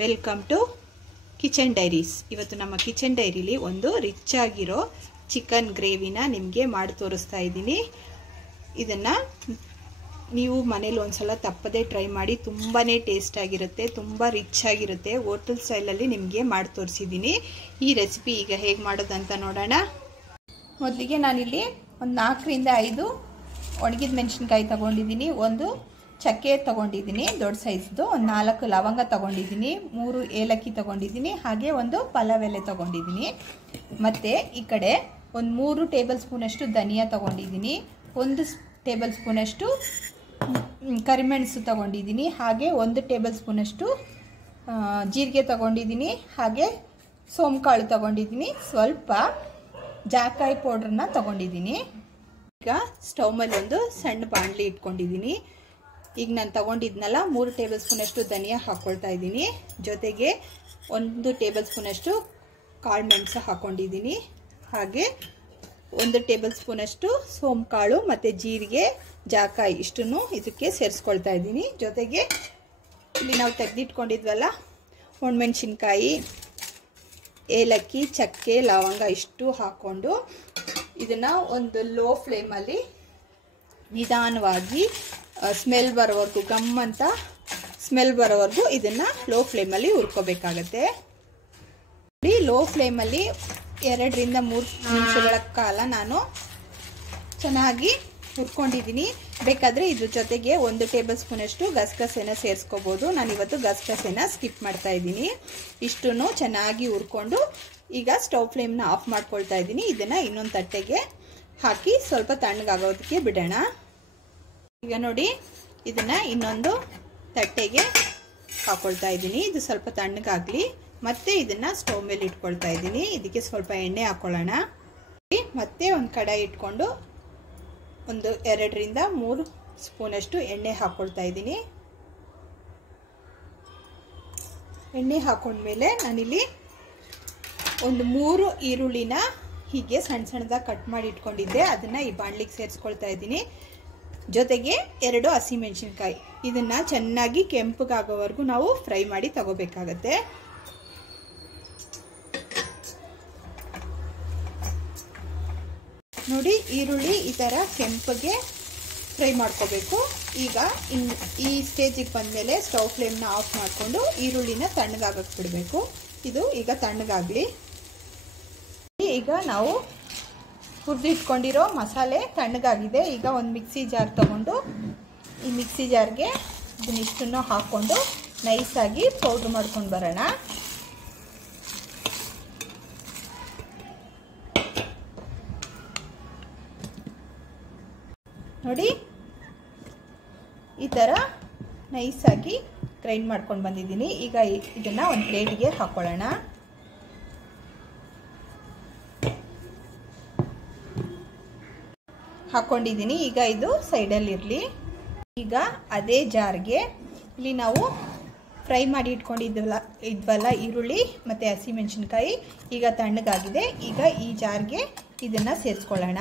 Welcome to kitchen diaries. ಇವತ್ತು ನಮ್ಮ kitchen ಡೈರಿಲಿ ಒಂದು ರಿಚ್ ಆಗಿರೋ ಚಿಕನ್ ಗ್ರೇವಿನ ನಿಮಗೆ ಮಾಡಿ ತೋರಿಸ್ತಾ ಇದ್ದೀನಿ. ಇದನ್ನು ನೀವು ಮನೇಲಿ ಒಂದ್ಸಲ ತಪ್ಪದೇ ಟ್ರೈ ಮಾಡಿ. ತುಂಬಾ ಟೇಸ್ಟ್ ಆಗಿರುತ್ತೆ, ತುಂಬ ರಿಚ್ ಆಗಿರುತ್ತೆ. ಹೋಟೆಲ್ ಸ್ಟೈಲಲ್ಲಿ ನಿಮಗೆ ಮಾಡಿ ತೋರಿಸಿದ್ದೀನಿ. ಈ ರೆಸಿಪಿ ಈಗ ಹೇಗೆ ಮಾಡೋದಂತ ನೋಡೋಣ. ಮೊದಲಿಗೆ ನಾನಿಲ್ಲಿ ಒಂದು 4ರಿಂದ 5 ಒಣಗಿದ ಮೆಣಸಿನ್ಕಾಯಿ ತಗೊಂಡಿದ್ದೀನಿ, ಒಂದು ಚಕ್ಕೆ ತಗೊಂಡಿದ್ದೀನಿ ದೊಡ್ಡ ಸೈಜ್ದು, ಒಂದು 4 ಲವಂಗ ತಗೊಂಡಿದ್ದೀನಿ, 3 ಏಲಕ್ಕಿ ತಗೊಂಡಿದ್ದೀನಿ, ಹಾಗೆ ಒಂದು ಪಲಾವ್ ಎಲೆ ತಗೊಂಡಿದ್ದೀನಿ. ಮತ್ತು ಈ ಕಡೆ ಒಂದು 3 ಟೇಬಲ್ ಸ್ಪೂನಷ್ಟು ಧನಿಯಾ ತಗೊಂಡಿದ್ದೀನಿ, 1 ಟೇಬಲ್ ಸ್ಪೂನಷ್ಟು ಕರಿಮೆಣಸು ತಗೊಂಡಿದ್ದೀನಿ, ಹಾಗೆ 1 ಟೇಬಲ್ ಸ್ಪೂನಷ್ಟು ಜೀರಿಗೆ ತಗೊಂಡಿದ್ದೀನಿ, ಹಾಗೆ ಸೋಂಕಾಳು ತಗೊಂಡಿದ್ದೀನಿ, ಸ್ವಲ್ಪ ಜಾಕಾಯಿ ಪೌಡ್ರನ್ನ ತಗೊಂಡಿದ್ದೀನಿ. ಈಗ ಸ್ಟವ್ ಮೇಲೆ ಒಂದು ಸಣ್ಣ ಬಾಣಲಿ ಇಟ್ಕೊಂಡಿದ್ದೀನಿ. ಈಗ ನಾನು ತಗೊಂಡಿದ್ನಲ್ಲ 3 ಟೇಬಲ್ ಸ್ಪೂನಷ್ಟು ಧನಿಯಾ ಹಾಕ್ಕೊಳ್ತಾ ಇದ್ದೀನಿ, ಜೊತೆಗೆ 1 ಟೇಬಲ್ ಸ್ಪೂನಷ್ಟು ಕಾಳು ಮೆಣಸು ಹಾಕ್ಕೊಂಡಿದ್ದೀನಿ, ಹಾಗೆ 1 ಟೇಬಲ್ ಸ್ಪೂನಷ್ಟು ಸೋಂಕಾಳು ಮತ್ತು ಜೀರಿಗೆ ಜಾಕಾಯಿ ಇಷ್ಟನ್ನು ಇದಕ್ಕೆ ಸೇರಿಸ್ಕೊಳ್ತಾ ಇದ್ದೀನಿ. ಜೊತೆಗೆ ಇಲ್ಲಿ ನಾವು ತೆಗೆದಿಟ್ಕೊಂಡಿದ್ವಲ್ಲ ಒಣಮೆಣಸಿನ್ಕಾಯಿ, ಏಲಕ್ಕಿ, ಚಕ್ಕೆ, ಲವಂಗ ಇಷ್ಟು ಹಾಕ್ಕೊಂಡು ಇದನ್ನು ಒಂದು ಲೋ ಫ್ಲೇಮಲ್ಲಿ ನಿಧಾನವಾಗಿ ಸ್ಮೆಲ್ ಬರೋವರೆಗೂ, ಗಮ್ ಅಂತ ಸ್ಮೆಲ್ ಬರೋವರೆಗೂ ಇದನ್ನು ಲೋ ಫ್ಲೇಮಲ್ಲಿ ಹುರ್ಕೋಬೇಕಾಗತ್ತೆ. ಲೋ ಫ್ಲೇಮಲ್ಲಿ 2ರಿಂದ 3 ನಿಮಿಷಗಳ ಕಾಲ ನಾನು ಚೆನ್ನಾಗಿ ಹುರ್ಕೊಂಡಿದ್ದೀನಿ. ಬೇಕಾದರೆ ಇದ್ರ ಜೊತೆಗೆ 1 ಟೇಬಲ್ ಸ್ಪೂನಷ್ಟು ಗಸಗಸೆನ ಸೇರಿಸ್ಕೋಬೋದು. ನಾನಿವತ್ತು ಗಸಗಸೆನ ಸ್ಕಿಪ್ ಮಾಡ್ತಾ ಇದ್ದೀನಿ. ಇಷ್ಟನ್ನು ಚೆನ್ನಾಗಿ ಹುರ್ಕೊಂಡು ಈಗ ಸ್ಟವ್ ಫ್ಲೇಮ್ನ ಆಫ್ ಮಾಡ್ಕೊಳ್ತಾ ಇದ್ದೀನಿ. ಇದನ್ನು ಇನ್ನೊಂದು ತಟ್ಟೆಗೆ ಹಾಕಿ ಸ್ವಲ್ಪ ತಣ್ಣಗಾಗೋದಕ್ಕೆ ಬಿಡೋಣ. ಈಗ ನೋಡಿ, ಇದನ್ನು ಇನ್ನೊಂದು ತಟ್ಟೆಗೆ ಹಾಕ್ಕೊಳ್ತಾ ಇದ್ದೀನಿ. ಇದು ಸ್ವಲ್ಪ ತಣ್ಣಗಾಗಲಿ. ಮತ್ತೆ ಇದನ್ನು ಸ್ಟವ್ ಮೇಲೆ ಇಟ್ಕೊಳ್ತಾ ಇದ್ದೀನಿ. ಇದಕ್ಕೆ ಸ್ವಲ್ಪ ಎಣ್ಣೆ ಹಾಕ್ಕೊಳ್ಳೋಣ. ಮತ್ತೆ ಒಂದು ಕಡಾಯಿ ಇಟ್ಕೊಂಡು ಒಂದು 2ರಿಂದ 3 ಸ್ಪೂನಷ್ಟು ಎಣ್ಣೆ ಹಾಕ್ಕೊಳ್ತಾ ಇದ್ದೀನಿ. ಎಣ್ಣೆ ಹಾಕೊಂಡ್ಮೇಲೆ ನಾನಿಲ್ಲಿ ಒಂದು 3 ಈರುಳ್ಳಿನ ಹೀಗೆ ಸಣ್ಣ ಸಣ್ಣದಾಗಿ ಕಟ್ ಮಾಡಿ ಇಟ್ಕೊಂಡಿದ್ದೆ, ಅದನ್ನು ಈ ಬಾಣಲಿಗೆ ಸೇರಿಸ್ಕೊಳ್ತಾ ಇದ್ದೀನಿ. ಜೊತೆಗೆ 2 ಹಸಿಮೆಣಸಿನ್ಕಾಯಿ, ಇದನ್ನು ಚೆನ್ನಾಗಿ ಕೆಂಪಗಾಗೋವರೆಗೂ ನಾವು ಫ್ರೈ ಮಾಡಿ ತಗೋಬೇಕಾಗತ್ತೆ. ನೋಡಿ, ಈರುಳ್ಳಿ ಈ ಥರ ಕೆಂಪಗೆ ಫ್ರೈ ಮಾಡ್ಕೋಬೇಕು. ಈಗ ಈ ಸ್ಟೇಜಿಗೆ ಬಂದಮೇಲೆ ಸ್ಟವ್ ಫ್ಲೇಮ್ನ ಆಫ್ ಮಾಡಿಕೊಂಡು ಈರುಳ್ಳಿನ ತಣ್ಣಗಾಗಕ್ಕೆ ಬಿಡಬೇಕು. ಇದು ಈಗ ತಣ್ಣಗಾಗಲಿ. ಈಗ ನಾವು ಹುರಿದಿಟ್ಕೊಂಡಿರೋ ಮಸಾಲೆ ತಣ್ಣಗಾಗಿದೆ. ಈಗ ಒಂದು ಮಿಕ್ಸಿ ಜಾರ್ ತಗೊಂಡು ಈ ಮಿಕ್ಸಿ ಜಾರ್ಗೆ ಇದನ್ನಿಷ್ಟನ್ನು ಹಾಕ್ಕೊಂಡು ನೈಸಾಗಿ ಪೌಡ್ರ್ ಮಾಡ್ಕೊಂಡು ಬರೋಣ. ನೋಡಿ, ಈ ಥರ ನೈಸಾಗಿ ಗ್ರೈಂಡ್ ಮಾಡ್ಕೊಂಡು ಬಂದಿದ್ದೀನಿ. ಈಗ ಇದನ್ನು ಒಂದು ಪ್ಲೇಟಿಗೆ ಹಾಕ್ಕೊಳ್ಳೋಣ. ಹಾಕ್ಕೊಂಡಿದ್ದೀನಿ. ಈಗ ಇದು ಸೈಡಲ್ಲಿರಲಿ. ಈಗ ಅದೇ ಜಾರ್ಗೆ ಇಲ್ಲಿ ನಾವು ಫ್ರೈ ಮಾಡಿ ಇಟ್ಕೊಂಡಿದ್ವಲ್ಲ ಈರುಳ್ಳಿ ಮತ್ತು ಹಸಿಮೆಣಸಿನ್ಕಾಯಿ ಈಗ ತಣ್ಣಗಾಗಿದೆ. ಈಗ ಈ ಜಾರ್ಗೆ ಇದನ್ನು ಸೇರಿಸ್ಕೊಳ್ಳೋಣ.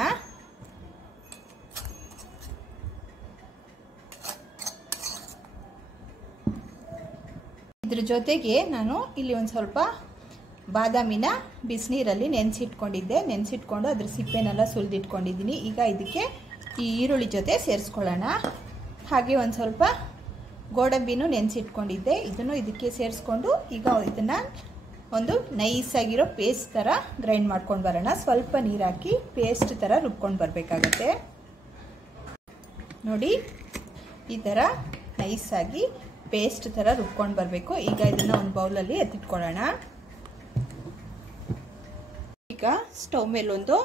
ಇದ್ರ ಜೊತೆಗೆ ನಾನು ಇಲ್ಲಿ ಒಂದು ಸ್ವಲ್ಪ ಬಾದಾಮಿನ ಬಿಸಿನೀರಲ್ಲಿ ನೆನೆಸಿಟ್ಕೊಂಡು ಅದ್ರ ಸಿಪ್ಪೆನೆಲ್ಲ ಸುಲಿದಿಟ್ಕೊಂಡಿದ್ದೀನಿ. ಈಗ ಇದಕ್ಕೆ ಈ ಈರುಳ್ಳಿ ಜೊತೆ ಸೇರಿಸ್ಕೊಳ್ಳೋಣ. ಹಾಗೆ ಒಂದು ಸ್ವಲ್ಪ ಗೋಡಂಬಿನೂ ನೆನೆಸಿಟ್ಕೊಂಡಿದ್ದೆ, ಇದನ್ನು ಇದಕ್ಕೆ ಸೇರಿಸ್ಕೊಂಡು ಈಗ ಇದನ್ನು ಒಂದು ನೈಸಾಗಿರೋ ಪೇಸ್ಟ್ ಥರ ಗ್ರೈಂಡ್ ಮಾಡ್ಕೊಂಡು ಬರೋಣ. ಸ್ವಲ್ಪ ನೀರು ಹಾಕಿ ಪೇಸ್ಟ್ ಥರ ರುಬ್ಕೊಂಡು ಬರಬೇಕಾಗತ್ತೆ. ನೋಡಿ, ಈ ಥರ ನೈಸಾಗಿ ಪೇಸ್ಟ್ ಥರ ರುಬ್ಕೊಂಡು ಬರಬೇಕು. ಈಗ ಇದನ್ನು ಒಂದು ಬೌಲಲ್ಲಿ ಎತ್ತಿಟ್ಕೊಳ್ಳೋಣ. ಈಗ ಸ್ಟವ್ ಮೇಲೆ ಒಂದು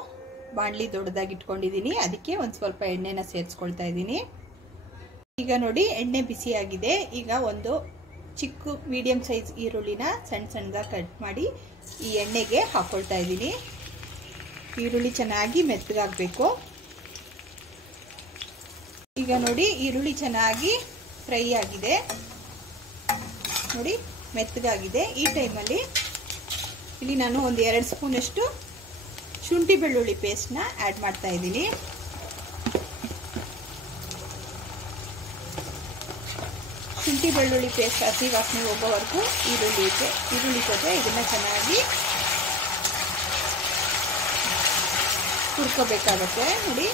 ಬಾಣಲಿ ದೊಡ್ಡದಾಗಿ ಇಟ್ಕೊಂಡಿದ್ದೀನಿ, ಅದಕ್ಕೆ ಒಂದು ಸ್ವಲ್ಪ ಎಣ್ಣೆನ ಸೇರಿಸ್ಕೊಳ್ತಾ ಇದ್ದೀನಿ. ಈಗ ನೋಡಿ, ಎಣ್ಣೆ ಬಿಸಿಯಾಗಿದೆ. ಈಗ ಒಂದು ಚಿಕ್ಕ ಮೀಡಿಯಂ ಸೈಜ್ ಈರುಳ್ಳಿನ ಸಣ್ಣ ಸಣ್ಣದಾಗಿ ಕಟ್ ಮಾಡಿ ಈ ಎಣ್ಣೆಗೆ ಹಾಕ್ಕೊಳ್ತಾ ಇದ್ದೀನಿ. ಈರುಳ್ಳಿ ಚೆನ್ನಾಗಿ ಮೆತ್ತಗಾಗಬೇಕು. ಈಗ ನೋಡಿ, ಈರುಳ್ಳಿ ಚೆನ್ನಾಗಿ ಫ್ರೈ ಆಗಿದೆ. ನೋಡಿ, ಮೆತ್ತಗಾಗಿದೆ. ಈ ಟೈಮಲ್ಲಿ ಇಲ್ಲಿ ನಾನು ಒಂದು 2 ಸ್ಪೂನಷ್ಟು ಶುಂಠಿ ಬೆಳ್ಳುಳ್ಳಿ ಪೇಸ್ಟ್ನ ಆ್ಯಡ್ ಮಾಡ್ತಾ ಇದ್ದೀನಿ. ಶುಂಠಿ ಬೆಳ್ಳುಳ್ಳಿ ಪೇಸ್ಟ್ ಹಸಿ ವಾಸನೆ ಹೋಗೋವರೆಗೂ ಈರುಳ್ಳಿ ಜೊತೆ ಇದನ್ನು ಚೆನ್ನಾಗಿ ಹುರ್ಕೋಬೇಕಾಗತ್ತೆ ನೋಡಿ.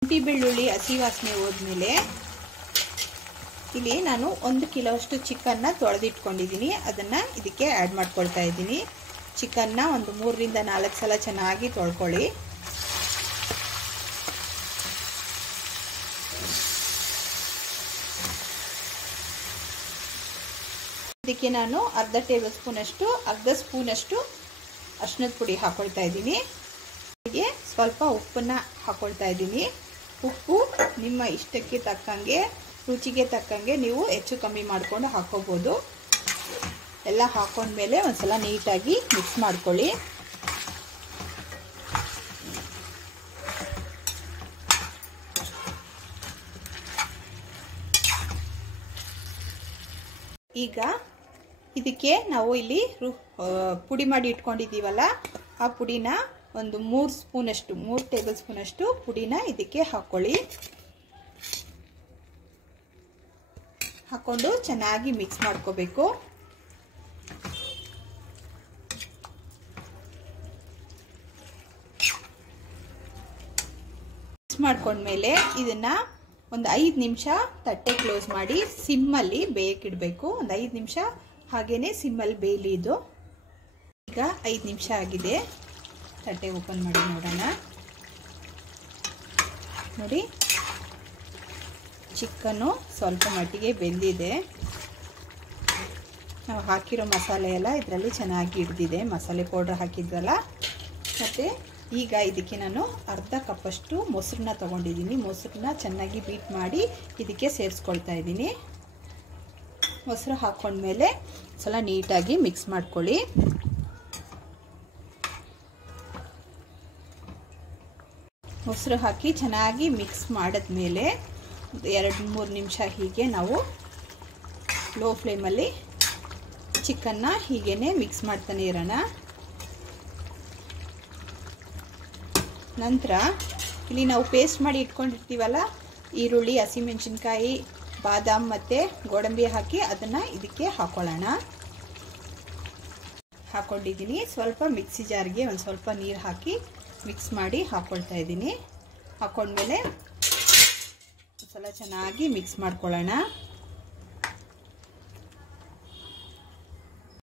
ಶುಂಠಿ ಬೆಳ್ಳುಳ್ಳಿ ಹಸಿ ವಾಸನೆ ಹೋದ್ಮೇಲೆ ಇಲ್ಲಿ ನಾನು 1 ಕಿಲೋ ಅಷ್ಟು ಚಿಕನ್ನ ತೊಳೆದಿಟ್ಕೊಂಡಿದ್ದೀನಿ. ಅದನ್ನು ಇದಕ್ಕೆ ಆ್ಯಡ್ ಮಾಡ್ಕೊಳ್ತಾ ಇದ್ದೀನಿ. ಚಿಕನ್ನ ಒಂದು 3 ರಿಂದ 4 ಸಲ ಚೆನ್ನಾಗಿ ತೊಳ್ಕೊಳ್ಳಿ. ಇದಕ್ಕೆ ನಾನು ಅರ್ಧ ಸ್ಪೂನಷ್ಟು ಅರಿಶಿಣದ ಪುಡಿ ಹಾಕೊಳ್ತಾ ಇದ್ದೀನಿ. ಹೀಗೆ ಸ್ವಲ್ಪ ಉಪ್ಪನ್ನು ಹಾಕೊಳ್ತಾ ಇದ್ದೀನಿ. ಉಪ್ಪು ನಿಮ್ಮ ಇಷ್ಟಕ್ಕೆ ತಕ್ಕಂಗೆ, ರುಚಿಗೆ ತಕ್ಕಂಗೆ ನೀವು ಹೆಚ್ಚು ಕಮ್ಮಿ ಮಾಡಿಕೊಂಡು ಹಾಕೋಬೋದು. ಎಲ್ಲ ಹಾಕೊಂಡ್ಮೇಲೆ ಒಂದ್ಸಲ ನೀಟಾಗಿ ಮಿಕ್ಸ್ ಮಾಡ್ಕೊಳ್ಳಿ. ಈಗ ಇದಕ್ಕೆ ನಾವು ಇಲ್ಲಿ ಪುಡಿ ಮಾಡಿ ಇಟ್ಕೊಂಡಿದ್ದೀವಲ್ಲ, ಆ ಪುಡಿನ ಒಂದು 3 ಟೇಬಲ್ ಸ್ಪೂನ್ ಅಷ್ಟು ಪುಡಿನ ಇದಕ್ಕೆ ಹಾಕೊಳ್ಳಿ. ಹಾಕೊಂಡು ಚೆನ್ನಾಗಿ ಮಿಕ್ಸ್ ಮಾಡ್ಕೋಬೇಕು. ಮಿಕ್ಸ್ ಮಾಡ್ಕೊಂಡ್ಮೇಲೆ ಇದನ್ನ ಒಂದು 5 ನಿಮಿಷ ತಟ್ಟೆ ಕ್ಲೋಸ್ ಮಾಡಿ ಸಿಮ್ಮಲ್ಲಿ ಬೇಯಕ್ಕಿಡಬೇಕು. ಒಂದು 5 ನಿಮಿಷ ಹಾಗೇನೆ ಸಿಮ್ಮಲ್ಲಿ ಬೇಯಲಿ ಇದು. ಈಗ 5 ನಿಮಿಷ ಆಗಿದೆ. ತಟ್ಟೆ ಓಪನ್ ಮಾಡಿ ನೋಡೋಣ. ನೋಡಿ, ಚಿಕನ್ನು ಸ್ವಲ್ಪ ಮಟ್ಟಿಗೆ ಬೆಂದಿದೆ. ನಾವು ಹಾಕಿರೋ ಮಸಾಲೆ ಎಲ್ಲ ಇದರಲ್ಲಿ ಚೆನ್ನಾಗಿ ಹಿಡಿದಿದೆ, ಮಸಾಲೆ ಪೌಡರ್ ಹಾಕಿದ್ವಲ್ಲ. ಮತ್ತು ಈಗ ಇದಕ್ಕೆ ನಾನು ಅರ್ಧ ಕಪ್ಪಷ್ಟು ಮೊಸರನ್ನ ತೊಗೊಂಡಿದ್ದೀನಿ. ಮೊಸರನ್ನ ಚೆನ್ನಾಗಿ ಬೀಟ್ ಮಾಡಿ ಇದಕ್ಕೆ ಸೇರಿಸ್ಕೊಳ್ತಾ ಇದ್ದೀನಿ. ಮೊಸರು ಹಾಕ್ಕೊಂಡ್ಮೇಲೆ ಸ್ವಲ್ಪ ನೀಟಾಗಿ ಮಿಕ್ಸ್ ಮಾಡ್ಕೊಳ್ಳಿ. ಮೊಸರು ಹಾಕಿ ಚೆನ್ನಾಗಿ ಮಿಕ್ಸ್ ಮಾಡಿದ್ಮೇಲೆ 2-3 ನಿಮಿಷ ಹೀಗೆ ನಾವು ಲೋ ಫ್ಲೇಮಲ್ಲಿ ಚಿಕನ್ನ ಹೀಗೇನೆ ಮಿಕ್ಸ್ ಮಾಡ್ತಾನೆ ಇರೋಣ. ನಂತರ ಇಲ್ಲಿ ನಾವು ಪೇಸ್ಟ್ ಮಾಡಿ ಇಟ್ಕೊಂಡಿರ್ತೀವಲ್ಲ, ಈರುಳ್ಳಿ, ಹಸಿಮೆಣಸಿನ್ಕಾಯಿ, ಬಾದಾಮ್ ಮತ್ತು ಗೋಡಂಬಿ ಹಾಕಿ ಅದನ್ನು ಇದಕ್ಕೆ ಹಾಕೊಳ್ಳೋಣ. ಹಾಕೊಂಡಿದ್ದೀನಿ. ಸ್ವಲ್ಪ ಮಿಕ್ಸಿ ಜಾರ್ಗೆ ಒಂದು ಸ್ವಲ್ಪ ನೀರು ಹಾಕಿ ಮಿಕ್ಸ್ ಮಾಡಿ ಹಾಕ್ಕೊಳ್ತಾ ಇದ್ದೀನಿ. ಹಾಕೊಂಡ್ಮೇಲೆ ಸಲ ಚೆನ್ನಾಗಿ ಮಿಕ್ಸ್ ಮಾಡ್ಕೊಳ್ಳೋಣ.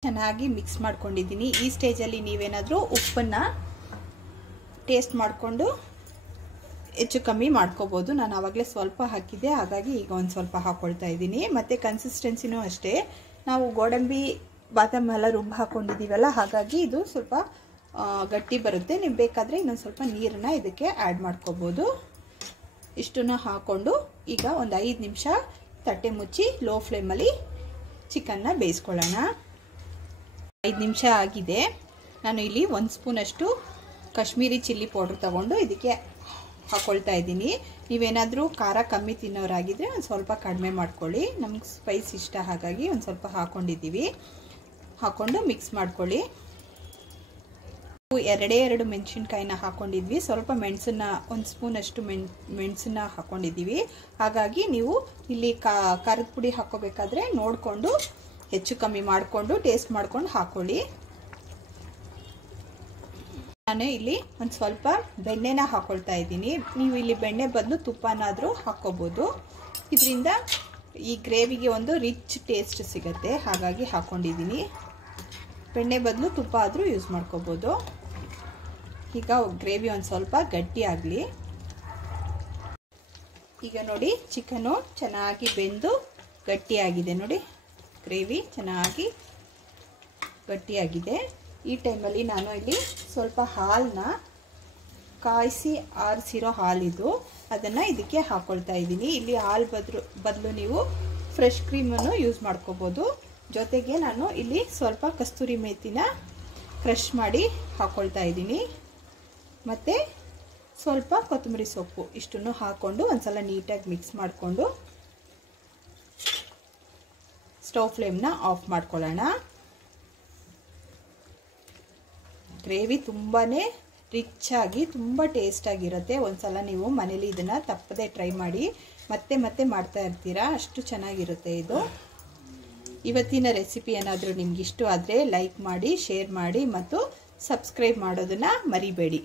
ಚೆನ್ನಾಗಿ ಮಿಕ್ಸ್ ಮಾಡ್ಕೊಂಡಿದ್ದೀನಿ. ಈ ಸ್ಟೇಜಲ್ಲಿ ನೀವೇನಾದರೂ ಉಪ್ಪನ್ನು ಟೇಸ್ಟ್ ಮಾಡಿಕೊಂಡು ಹೆಚ್ಚು ಕಮ್ಮಿ ಮಾಡ್ಕೋಬೋದು. ನಾನು ಆವಾಗಲೇ ಸ್ವಲ್ಪ ಹಾಕಿದ್ದೆ, ಹಾಗಾಗಿ ಈಗ ಒಂದು ಸ್ವಲ್ಪ ಹಾಕ್ಕೊಳ್ತಾ ಇದ್ದೀನಿ. ಮತ್ತು ಕನ್ಸಿಸ್ಟೆನ್ಸಿನೂ ಅಷ್ಟೇ, ನಾವು ಗೋಡಂಬಿ ಬಾದಾಮ್ ಎಲ್ಲ ರುಬ್ಬ ಹಾಕ್ಕೊಂಡಿದ್ದೀವಲ್ಲ, ಹಾಗಾಗಿ ಇದು ಸ್ವಲ್ಪ ಗಟ್ಟಿ ಬರುತ್ತೆ. ನೀವು ಬೇಕಾದರೆ ಇನ್ನೊಂದು ಸ್ವಲ್ಪ ನೀರನ್ನು ಇದಕ್ಕೆ ಆ್ಯಡ್ ಮಾಡ್ಕೋಬೋದು. ಇಷ್ಟನ್ನು ಹಾಕ್ಕೊಂಡು ಈಗ ಒಂದು 5 ನಿಮಿಷ ತಟ್ಟೆ ಮುಚ್ಚಿ ಲೋ ಫ್ಲೇಮಲ್ಲಿ ಚಿಕನ್ನ ಬೇಯಿಸ್ಕೊಳ್ಳೋಣ. 5 ನಿಮಿಷ ಆಗಿದೆ. ನಾನು ಇಲ್ಲಿ 1 ಸ್ಪೂನಷ್ಟು ಕಾಶ್ಮೀರಿ ಚಿಲ್ಲಿ ಪೌಡ್ರ್ ತೊಗೊಂಡು ಇದಕ್ಕೆ ಹಾಕ್ಕೊಳ್ತಾ ಇದ್ದೀನಿ. ನೀವೇನಾದರೂ ಖಾರ ಕಮ್ಮಿ ತಿನ್ನೋರಾಗಿದ್ದರೆ ಒಂದು ಸ್ವಲ್ಪ ಕಡಿಮೆ ಮಾಡ್ಕೊಳ್ಳಿ. ನಮ್ಗೆ ಸ್ಪೈಸ್ ಇಷ್ಟ, ಹಾಗಾಗಿ ಒಂದು ಸ್ವಲ್ಪ ಹಾಕ್ಕೊಂಡಿದ್ದೀವಿ. ಹಾಕ್ಕೊಂಡು ಮಿಕ್ಸ್ ಮಾಡ್ಕೊಳ್ಳಿ. 2 ಮೆಣಸಿನ್ಕಾಯಿನ ಹಾಕ್ಕೊಂಡಿದ್ವಿ. ಸ್ವಲ್ಪ ಮೆಣಸನ್ನ 1 ಸ್ಪೂನಷ್ಟು ಮೆಣಸನ್ನ ಹಾಕ್ಕೊಂಡಿದ್ದೀವಿ. ಹಾಗಾಗಿ ನೀವು ಇಲ್ಲಿ ಖಾರದ ಪುಡಿ ಹಾಕ್ಕೋಬೇಕಾದ್ರೆ ನೋಡಿಕೊಂಡು ಹೆಚ್ಚು ಕಮ್ಮಿ ಮಾಡಿಕೊಂಡು ಟೇಸ್ಟ್ ಮಾಡ್ಕೊಂಡು ಹಾಕ್ಕೊಳ್ಳಿ. ನಾನು ಇಲ್ಲಿ ಒಂದು ಸ್ವಲ್ಪ ಬೆಣ್ಣೆನ ಹಾಕ್ಕೊಳ್ತಾ ಇದ್ದೀನಿ. ನೀವು ಇಲ್ಲಿ ಬೆಣ್ಣೆ ಬದಲು ತುಪ್ಪನಾದರೂ ಹಾಕ್ಕೋಬೋದು. ಇದರಿಂದ ಈ ಗ್ರೇವಿಗೆ ಒಂದು ರಿಚ್ ಟೇಸ್ಟ್ ಸಿಗುತ್ತೆ, ಹಾಗಾಗಿ ಹಾಕ್ಕೊಂಡಿದ್ದೀನಿ. ಬೆಣ್ಣೆ ಬದಲು ತುಪ್ಪ ಆದರೂ ಯೂಸ್ ಮಾಡ್ಕೋಬೋದು. ಈಗ ಗ್ರೇವಿ ಒಂದು ಸ್ವಲ್ಪ ಗಟ್ಟಿ ಆಗಲಿ. ಈಗ ನೋಡಿ, ಚಿಕನು ಚೆನ್ನಾಗಿ ಬೆಂದು ಗಟ್ಟಿಯಾಗಿದೆ. ನೋಡಿ, ಗ್ರೇವಿ ಚೆನ್ನಾಗಿ ಗಟ್ಟಿಯಾಗಿದೆ. ಈ ಟೈಮಲ್ಲಿ ನಾನು ಇಲ್ಲಿ ಸ್ವಲ್ಪ ಹಾಲನ್ನ ಕಾಯಿಸಿ ಆರಿಸಿರೋ ಹಾಲಿದು ಅದನ್ನು ಇದಕ್ಕೆ ಹಾಕ್ಕೊಳ್ತಾ ಇದ್ದೀನಿ. ಇಲ್ಲಿ ಹಾಲು ಬದಲು ನೀವು ಫ್ರೆಶ್ ಕ್ರೀಮನ್ನು ಯೂಸ್ ಮಾಡ್ಕೋಬೋದು. ಜೊತೆಗೆ ನಾನು ಇಲ್ಲಿ ಸ್ವಲ್ಪ ಕಸ್ತೂರಿ ಮೇಥಿನ ಕ್ರಷ್ ಮಾಡಿ ಹಾಕ್ಕೊಳ್ತಾ ಇದ್ದೀನಿ. ಮತ್ತು ಸ್ವಲ್ಪ ಕೊತ್ತಂಬರಿ ಸೊಪ್ಪು ಇಷ್ಟನ್ನು ಹಾಕ್ಕೊಂಡು ಒಂದ್ಸಲ ನೀಟಾಗಿ ಮಿಕ್ಸ್ ಮಾಡಿಕೊಂಡು ಸ್ಟವ್ ಫ್ಲೇಮ್ನ ಆಫ್ ಮಾಡ್ಕೊಳ್ಳೋಣ. ಗ್ರೇವಿ ತುಂಬಾ ರಿಚ್ ಆಗಿ ತುಂಬ ಟೇಸ್ಟಾಗಿರುತ್ತೆ. ಒಂದ್ಸಲ ನೀವು ಮನೇಲಿ ಇದನ್ನು ತಪ್ಪದೆ ಟ್ರೈ ಮಾಡಿ, ಮತ್ತೆ ಮತ್ತೆ ಮಾಡ್ತಾ ಇರ್ತೀರಾ, ಅಷ್ಟು ಚೆನ್ನಾಗಿರುತ್ತೆ ಇದು. ಇವತ್ತಿನ ರೆಸಿಪಿ ಏನಾದರೂ ನಿಮ್ಗೆ ಇಷ್ಟ ಆದರೆ ಲೈಕ್ ಮಾಡಿ, ಶೇರ್ ಮಾಡಿ ಮತ್ತು ಸಬ್ಸ್ಕ್ರೈಬ್ ಮಾಡೋದನ್ನು ಮರಿಬೇಡಿ.